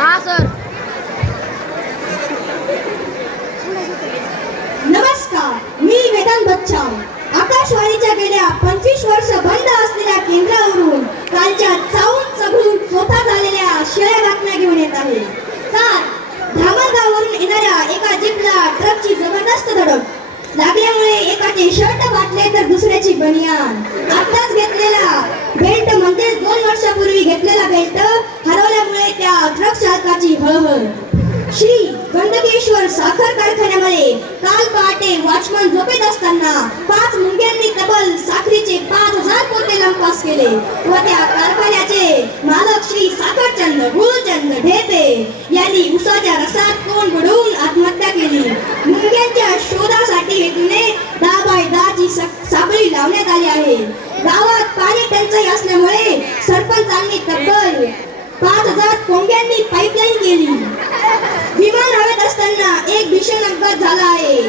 हा सर. नमस्कार मी वेदांत बच्चा आकाशवाणीच्या गेल्या पंचवीस वर्ष बंद असलेल्या केंद्रावरून कालच्या चावून चघळून स्वतः झालेल्या शेळ्या बातम्या घेऊन येत आहे. काल धामणगाववरून येणाऱ्या एका जीपला ट्रकची जबरदस्त धडक. लागल्यामुळे एकाचे शर्ट फाटले तर दुसऱ्याची बनियान. आताच घेतलेला बेल्ट म्हणजे दोन वर्षापूर्वी घेतलेला चालकाची श्री गंडकेश्वर साखर कारखान्यामध्ये काल पहाटे वॉचमन झोपेत असताना पाच मुंग्यांनी तब्बल साखरीचे पाच हजार पोते लंपास केले. व त्या कारखान्याचे मालक श्री साखरचंद गुळचंद ढेपे यांनी उसाच्या रसात तोंड बुडवून आत्महत्या केली. मुंग्यांच्या शोधासाठी हेतूने दहा बाय दहाची सा- साखळी लावण्यात आली आहे. गावात पाणी टंचाई असल्यामुळे सरपंचांनी तब्बल पाच हजार कोंब्यांनी पाईपलाईन केली. विमान हवेत असताना एक भीषण अपघात झाला आहे.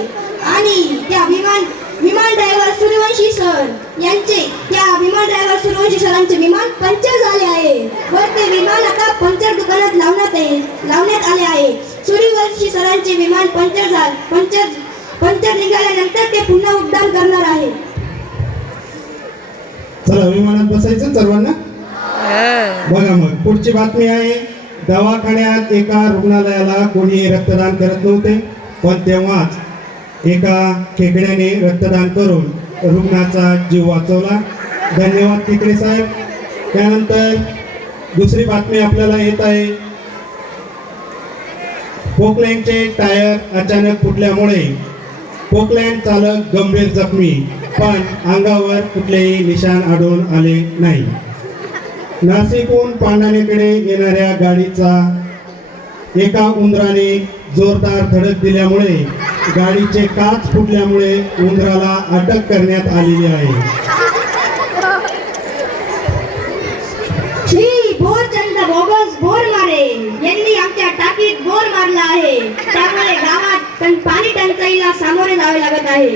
आणि त्या विमान विमान ड्रायव्हर सूर्यवंशी सर यांचे त्या विमान ड्रायव्हर सूर्यवंशी सरांचे विमान पंक्चर झाले आहे. व ते विमान आता पंक्चर दुकानात लावण्यात आहे लावण्यात आले आहे. सूर्यवंशी सरांचे विमान पंक्चर झाले पंक्चर पंक्चर निघाल्यानंतर ते पुन्हा उड्डाण करणार आहे. चला विमानात बसायचं सर्वांना. बघा मग पुढची बातमी आहे दवाखान्यात एका रुग्णालयाला कोणी रक्तदान करत नव्हते पण तेव्हाच एका खेकड्याने रक्तदान करून रुग्णाचा जीव वाचवला. धन्यवाद खेकडे साहेब. त्यानंतर दुसरी बातमी आपल्याला येत आहे. पोकलँडचे टायर अचानक फुटल्यामुळे पोकलँड चालक गंभीर जखमी पण अंगावर कुठलेही निशाण आढळून आले नाही. नाशिकहून पांढाणेकडे येणाऱ्या गाडीचा एका उंदराने जोरदार धडक दिल्यामुळे गाडीचे काच फुटल्यामुळे उंदराला अटक करण्यात आलेली आहे. श्री भोरचंद बोगस बोर मारे. यांनी आमच्या टाकीत बोर मारला आहे. त्यामुळे गावात पण पाणी टंचाईला सामोरे जावे लागत आहे.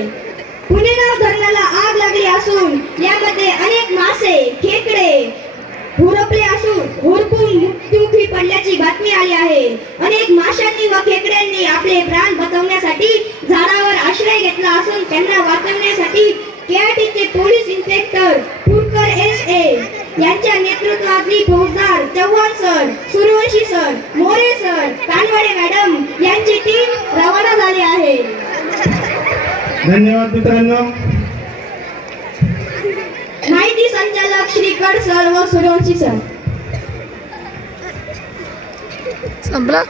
पुणेगाव धरणाला आग लागली असून यामध्ये अनेक मासे खेकडे हुरपले असून हुरपून मृत्युमुखी पडल्याची बातमी आली आहे. अनेक माशांनी व खेकड्यांनी आपले प्राण बचवण्यासाठी झाडावर आश्रय घेतला असून त्यांना वाचवण्यासाठी केआरटीचे police inspector Futkar S A यांच्या नेतृत्वातली फौजदार Chavan sir Suryavanshi sir More sir Kanwade madam यांची टीम रवाना झाली आहे. धन्यवाद मित्रांनो. माहिती संचालक श्रीकड सर व सूर्यवंशी सर. संपला?